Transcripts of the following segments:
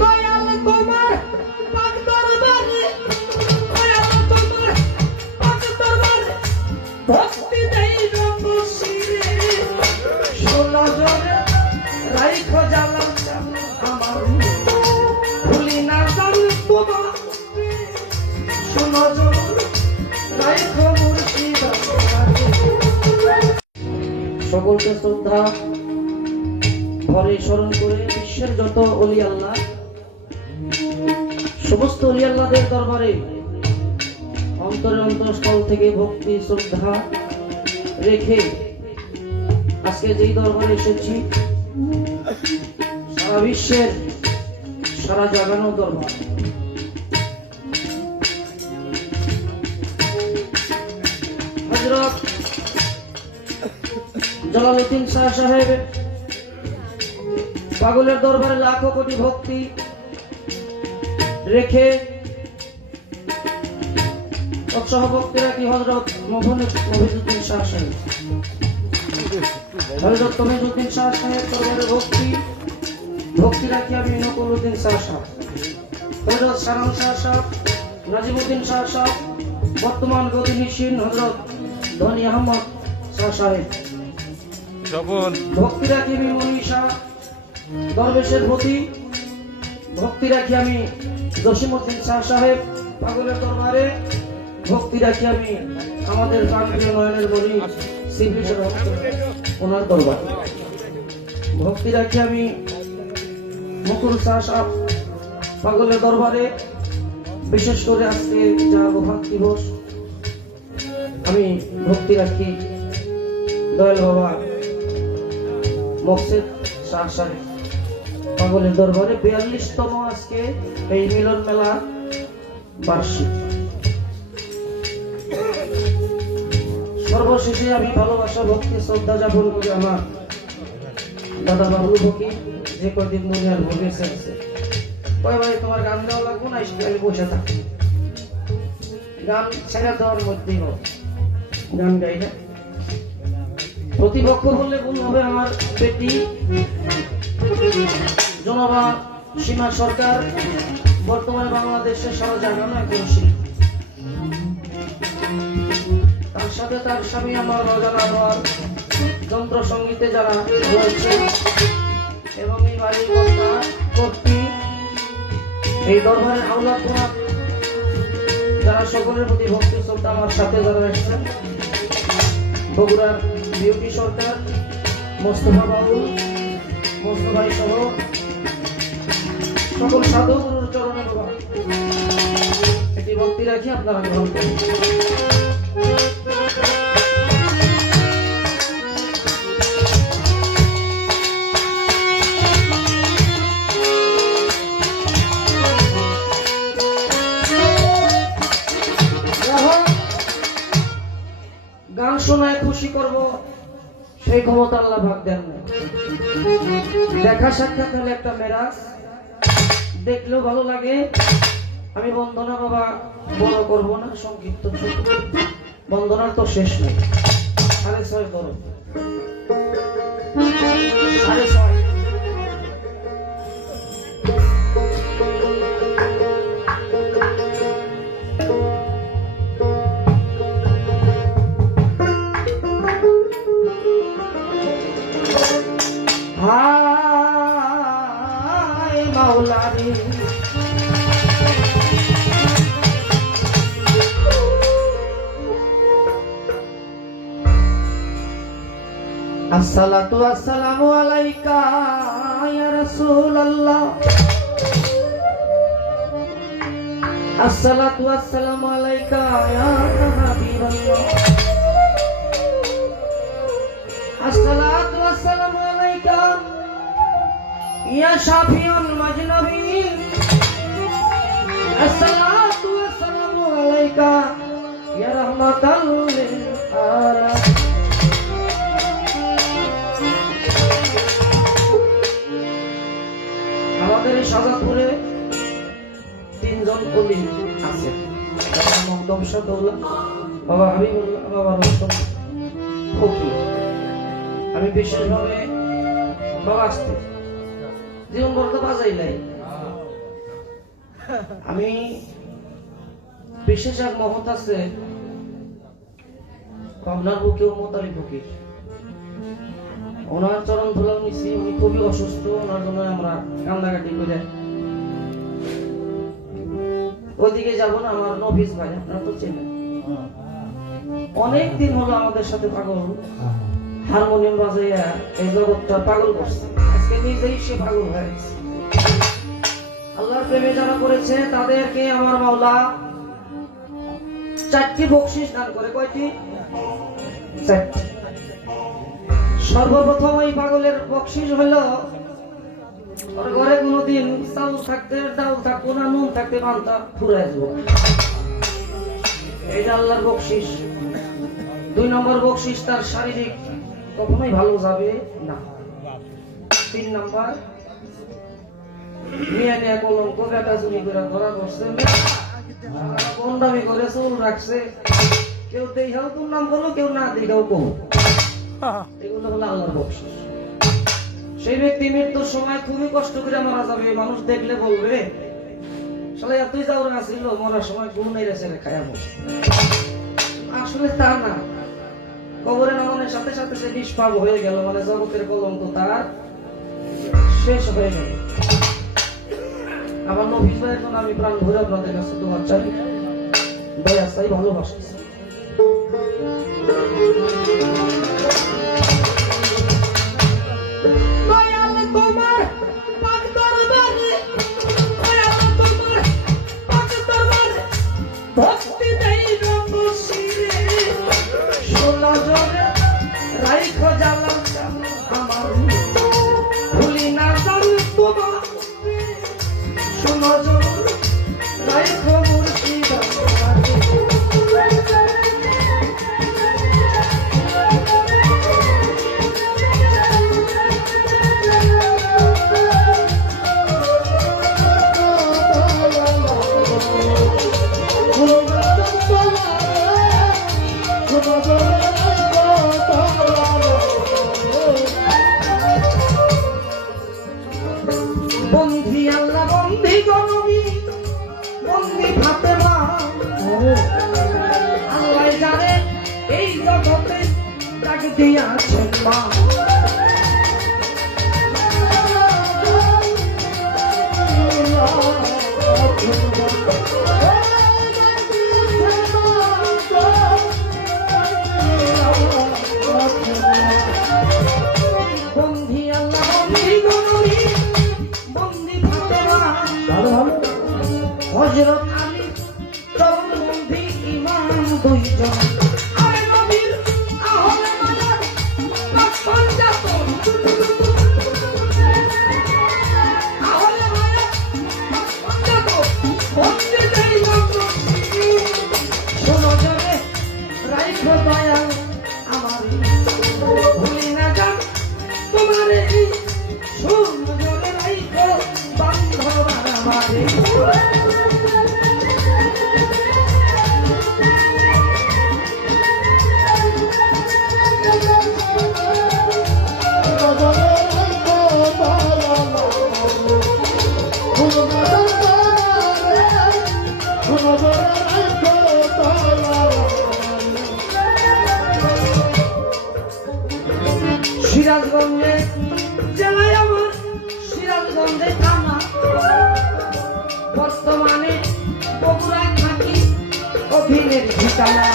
দয়াল তোমার পাক দরবারে, দয়াল তোমার পাক দরবারে ভক্তি দেই রবশিরে, সোনা জরে রাইখো জালাল আমার ভুলি না জান তোমার, সোনা জরে রাইখো মুর্শিদ। সকলকে শ্রদ্ধা ভরে স্মরণ করে বিশ্বের যত ওলি আল্লাহ, সমস্ত ওলি আল্লাহদের দরবারে অন্তরের অন্তঃস্থল থেকে ভক্তি শ্রদ্ধা রেখে আজকে যেই দরবারে এসেছি, সারা বিশ্বের সারা জাগানো দরবার। হযরত জালালউদ্দিন শাহ সাহেব পাগলের দরবারে লাখো কোটি ভক্তি রেখে সহভক্তেরা কি হযরত মফিজউদ্দিন শাহ সাহেব, হযরত তমিজউদ্দিন শাহ সাহেব দরবারে ভক্তি রাখি আমি নকুলউদ্দিন শাহ সাহেব, হযরত সালাম শাহ সাহেব, নাজিমউদ্দিন শাহ সাহেব, বর্তমান গদিনিশীন হযরত ধনী আহমদ শাহ সাহেব, ভক্তি রাখি আমি মনীষা দরবেশের প্রতি, ভক্তি রাখি আমি জসিমউদ্দিন শাহ সাহেব পাগলের দরবারে, ভক্তি রাখি আমি আমাদের প্রাণপ্রিয় নয়নের মণি সিপি সাহেব ওনার দরবারে, ভক্তি রাখি আমি মুকুল শাহ সাহেব পাগলের দরবারে। বিশেষ করে আজকে যা গোহাত দিবস, আমি ভক্তি রাখি দয়াল বাবা মকসেদ শাহ সাহেব পাগলের দরবারে 42তম আজকে এই মিলন মেলা বার্ষিক। সর্বশেষে আমি ভালোবাসা ভক্তি শ্রদ্ধা জ্ঞাপন করি আমার দাদা বাবলু ফকির, যে কদিন মনে আর ভোগেছে আছে, ওই ভাই তোমার গান গাওয়া লাগবো না, স্টাইল বসে থাকি, গান ছেড়ে দেওয়ার মধ্যেই হোক গান গাই না। প্রতিপক্ষ বললে ভুল হবে, আমার বেটি জনবা সীমা সরকার বর্তমানে বাংলাদেশের সারা জাগানো একজন শিল্পী, তার সাথে তার স্বামী আমার অজানা হওয়ার যন্ত্র সঙ্গীতে যারা রয়েছে এবং এই বাড়ির কর্তা কর্তী, এই দরবারের আওলাদ যারা সকলের প্রতি ভক্তি শ্রদ্ধা আমার সাথে যারা এসেছেন, বগুড়ার বিউটি সরকার, মোস্তফা বাবুল, মোস্তফাই সহ সকল সাধু গুরুর চরণে বাবা এটি ভক্তি রাখি আপনারা গ্রহণ করুন। গান শোনায় খুশি করব সেই ক্ষমতা আল্লাহ ভাগ দেন না। দেখা সাক্ষাৎ হলে একটা মেরাজ, দেখলেও ভালো লাগে। আমি বন্দনা বাবা বড় করব না, সংক্ষিপ্ত বন্দনার তো শেষ নেই। 6:30 বড় 6:30 মাওলানি আসসালাতু আসসালামু আলাইকা ইয়া রাসূলুল্লাহ, আসসালাতু আসসালামু আলাইকা ইয়া হাবিবাল্লাহ, আসসালাতু আসসালামু আলাইকা ইয়া শাফিউল মাজনবিন, আসসালাতু আসসালামু আলাইকা ইয়া রাহমাতাল লিল আলামিন। আমাদের এই সাজাদপুরে 3 জন ওলি আছে, বাবা মকদম শাহদৌলা, বাবা হাবিবুল্লাহ, বাবা রোশন ফকির। আমি বিশেষভাবে বাবা আসতে জীবন বলতে বাজাই নাই, আমি বিশেষ এক মহৎ আছে পাবনার বুকে মোতালি ফকির, ওনার চরণ ধুলাম নিছি। উনি খুবই অসুস্থ, ওনার জন্য আমরা কান্নাকাটি করে ওইদিকে যাবো না। আমার নফিস ভাই, আপনারা তো চেনেন, অনেকদিন হলো আমাদের সাথে পাগল, হারমোনিয়াম বাজাইয়া এই জগৎটা পাগল করছে। আজকে নিজেই সে পাগল হয়ে গেছে। আল্লাহর প্রেমে যারা করেছে তাদেরকে আমার মাওলা 4টি বকশিশ দান করে। কয়টি? 4টি। সর্বপ্রথম এই পাগলের বকশিশ হলো, ওর ঘরে কোনোদিন চাউল থাকতে ডাউল থাকবো না, নুন থাকতে পান্তা ফুরাই যাবো। এইটা আল্লাহর বকশিশ। 2 নম্বর বকশিশ, তার শারীরিক কখনোই ভালো যাবে না। 3 নম্বর, মিয়া নিয়া কলঙ্ক বেটা চুরি করে ধরা করছে, বন্ডামি করে চুল রাখছে, কেউ দেখাও তোর নাম বলো, কেউ না দেখাও কম। এগুলো হলো আল্লাহর বকশিশ। সেই ব্যক্তি মৃত্যুর সময় খুবই কষ্ট করে মারা যাবে। মানুষ দেখলে বলবে শালা এতই যাওয়ার আসছিল, মরার সময় গুণ নেই ছেড়ে খায়াবো। আসলে তা না, কবরে নামানোর সাথে সাথে সে নিষ্পাপ হয়ে গেল, মানে জগতের কলঙ্ক তার শেষ হয়ে গেল। আমার নবী ভাইয়ের জন্য আমি প্রাণ ভরে আপনাদের কাছে দোয়া চাই, দয়া চাই, ভালোবাসি। ভক্তি নেই রূপসিরে, সোনা জলে রাইখো জ্বালা আমার, ভুলি না জানি তোমার, সোনা জলে রাইখো মুর্শিদ আমার। বন্ধি আল্লাহ, বন্ধি গনবী, বন্ধি ফাতেমা, আল্লাহ জানে এই জগতে ডাক দিয়াছেন মা। বন্ধি আল্লাহ, বন্ধি গনবী, বন্ধি ফাতেমা, হযরত আলী চরণ বন্ধি ইমাম, 2 জন আরে নবীর আহলে মাদার লক্ষণ জাত, আহলে মাদার লক্ষণ জাত, ভক্তি দেই রূপসিরে, শোনো জরে রাইখো দয়া আমার, ভুলি না যান তোমারে, শোনো জরে রাইখো বান্ধব আমারে। সিরাজগঞ্জে জেলায় আমার, সিরাজগঞ্জে থানা, বর্তমানে বগুড়ায় থাকি, অধীনের ঠিকানা।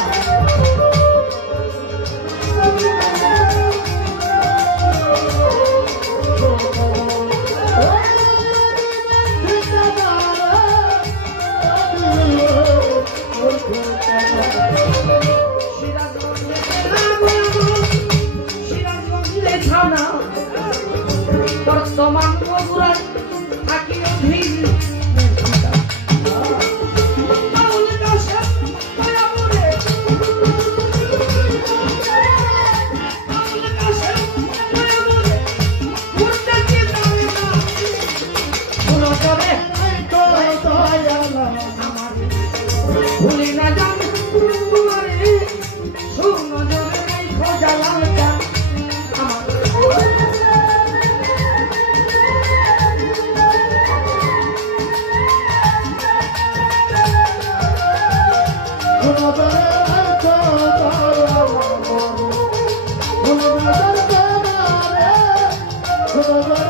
সিরাজগঞ্জে থানা, বর্তমান বগুড়ায় থাকি, অধীন ভুলি না যান তোমারে, শোনো জরে রাইখো জ্বালা আমার। এখন আমার